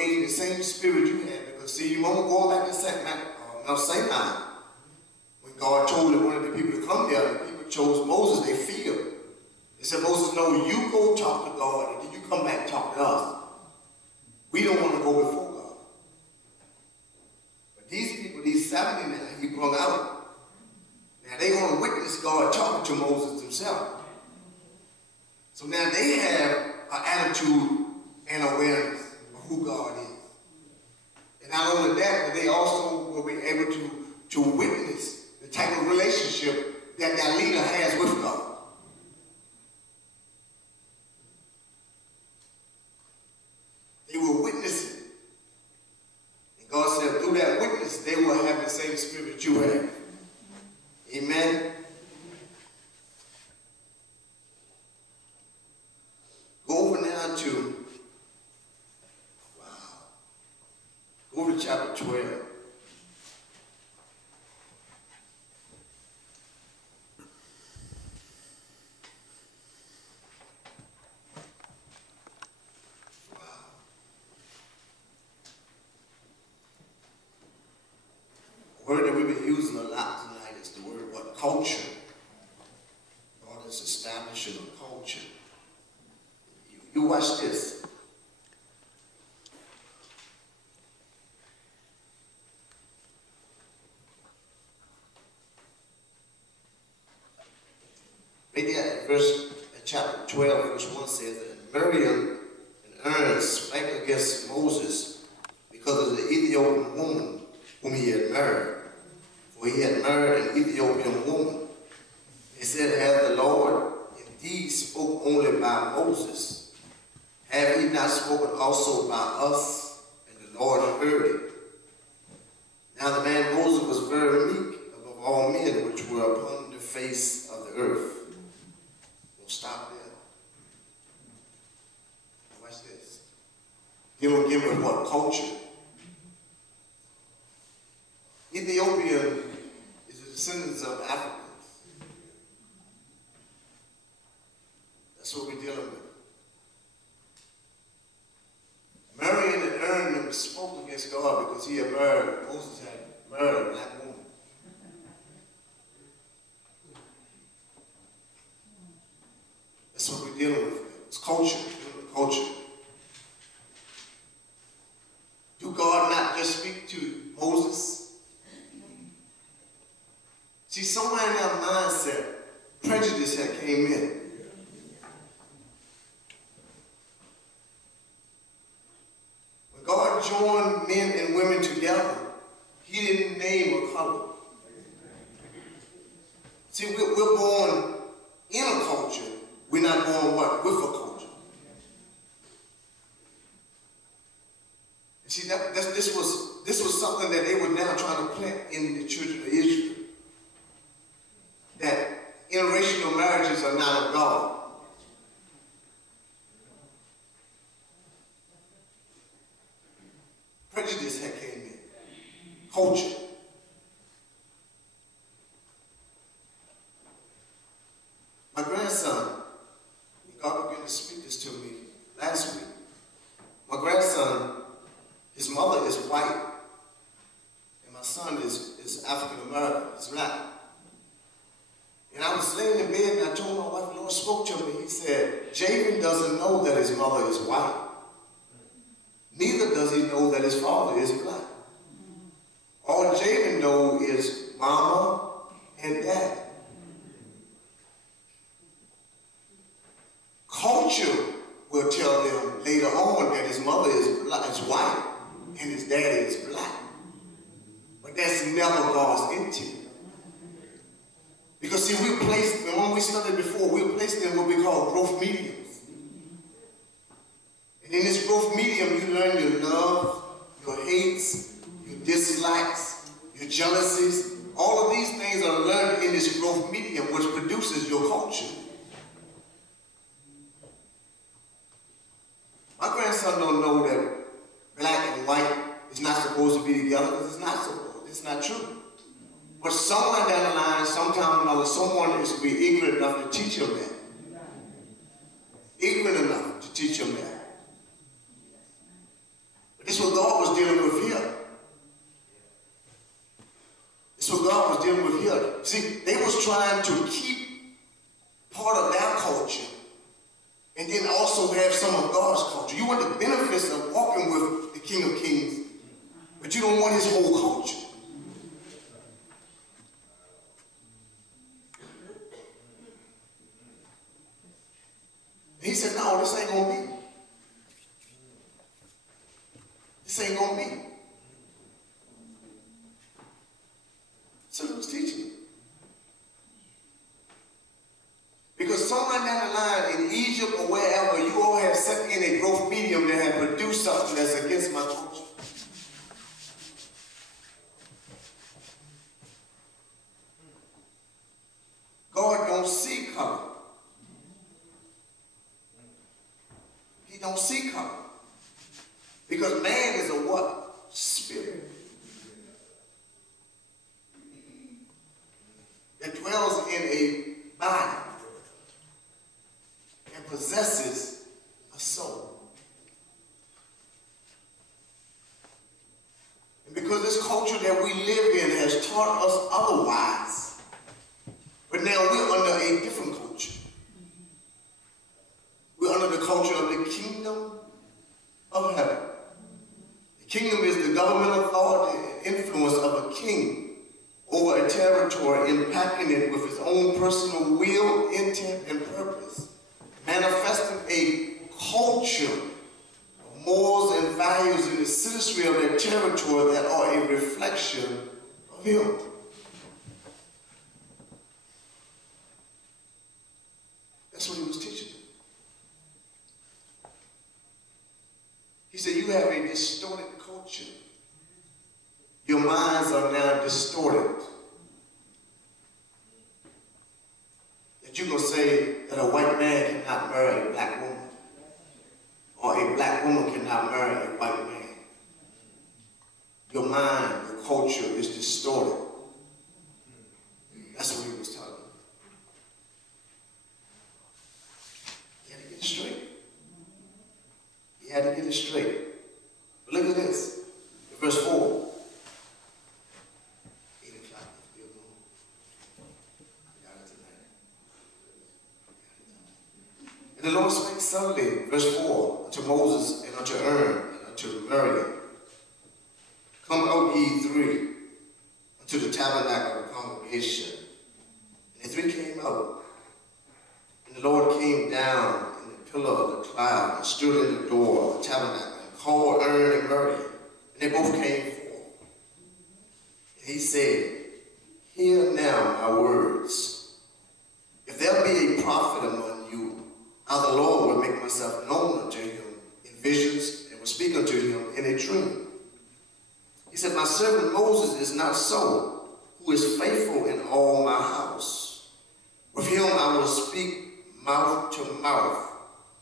gain the same spirit you had. Because see, you remember going back to Mount Sinai, when God told one of the people to come there, the people chose Moses, they feared. They said, Moses, no, you go talk to God, and then you come back and talk to us. We don't want to go before God. But these people, these 70 now, he brought out. Now they're going to witness God talking to Moses himself. So now they have an attitude and awareness of who God is. And not only that, but they also will be able to witness the type of relationship that their leader has with God. They will witness it. And God said, through that witness, they will have the same spirit you have. Amen. Go over now to, go to chapter 12. A word that we've been using a lot tonight is the word, what, culture. God is establishing a culture. You watch this. Right there at chapter 12, verse 1 says that Miriam and Aaron spake against Moses because of the Ethiopian woman whom he had married. For he had married an Ethiopian woman. They said, "Has the Lord indeed spoke only by Moses? Have he not spoken also by us?" And the Lord heard it. Now the man Moses was very meek above all men which were upon the face of the earth. We'll stop there. Watch this. Dealing again with what? Culture. Ethiopia is the descendants of Africans. That's what we're dealing with. Miriam and Aaron spoke against God because he had married, Moses had married a black woman. That's what we're dealing with. It's culture. Culture. Do God not just speak to Moses? See, somewhere in their mindset, prejudice had came in. When God joined men and women together, he didn't name a color. See, we're born in a culture. We're not born what? With a culture. And see, this was something that they were now trying to plant in the children of Israel. That interracial marriages are not of God. Prejudice had came in. Culture. My grandson, God began to speak this to me last week. My grandson, his mother is white, and my son is African American, he's black. And I was laying in bed and I told my wife, the Lord spoke to me. He said, Javen doesn't know that his mother is white. Neither does he know that his father is black. All Javen knows is mama and dad. Culture will tell them later on that his mother is white and his daddy is black. But that's never God's intent. Because see, when we studied before, we were placed in what we call growth mediums. And in this growth medium, you learn your love, your hates, your dislikes, your jealousies. All of these things are learned in this growth medium, which produces your culture. My grandson don't know that black and white is not supposed to be together because it's not true. But somewhere down the line, sometime or another, someone is to be ignorant enough to teach him that. Ignorant enough to teach him that. But this trying to keep part of their culture and then also have some of God's culture. You want the benefits of walking with the King of Kings, but you don't want his whole culture. And he said, no, this ain't gonna be. This ain't gonna be. So he was teaching it. Because somewhere down the line in Egypt or wherever, you all have set in a growth medium that have produced something that's against my culture. God don't see color. He don't see color. Because man is a what? Spirit. That dwells in a body and possesses a soul. And because this culture that we live in has taught us otherwise, but now we're under a different culture. We're under the culture of the kingdom of heaven. The kingdom is the government authority and influence of a king over a territory, impacting it with his own personal will, intent, and purpose, manifesting a culture of morals and values in the citizenry of their territory that are a reflection of him. That's what he was teaching. He said, you have a distorted culture. Your minds are now distorted. That you're going to say that a white man cannot marry a black woman, or a black woman cannot marry a white man. Your mind, your culture is distorted. That's what he was telling me. He had to get it straight. He had to get it straight. But look at this. Verse 4. And the Lord spake suddenly, verse 4, unto Moses and unto Aaron and unto Miriam, come out ye three unto the tabernacle of the congregation. And the three came out. And the Lord came down in the pillar of the cloud and stood in the door of the tabernacle and called Aaron and Miriam. And they both came forth. And he said, hear now my words. If there be a prophet among you, how the Lord will make myself known unto him in visions and will speak unto him in a dream. He said, my servant Moses is not so, who is faithful in all my house. With him I will speak mouth to mouth,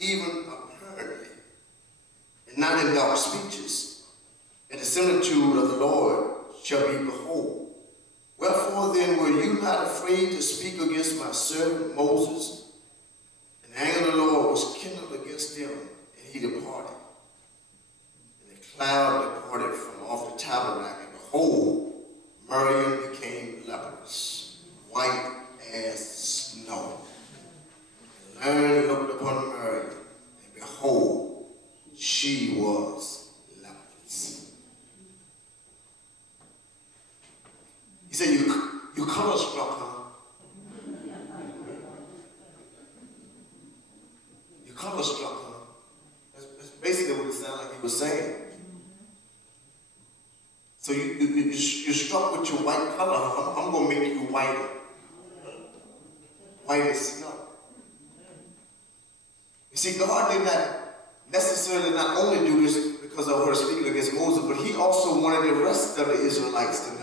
even apparently, and not in dark speeches. And the similitude of the Lord shall be behold. Wherefore then were you not afraid to speak against my servant Moses? And the anger of the Lord was kindled against them, and he departed. And the cloud departed from off the tabernacle, and behold, Miriam became leprous, white as snow. And Aaron looked upon Miriam, and behold, she was leprous. He said, you color struck, huh? You color struck, huh? That's basically what it sounded like he was saying. So you're struck with your white color, huh? I'm going to make you whiter. White as snow. You see, God did not necessarily not only do this because of her speaking against Moses, but he also wanted the rest of the Israelites to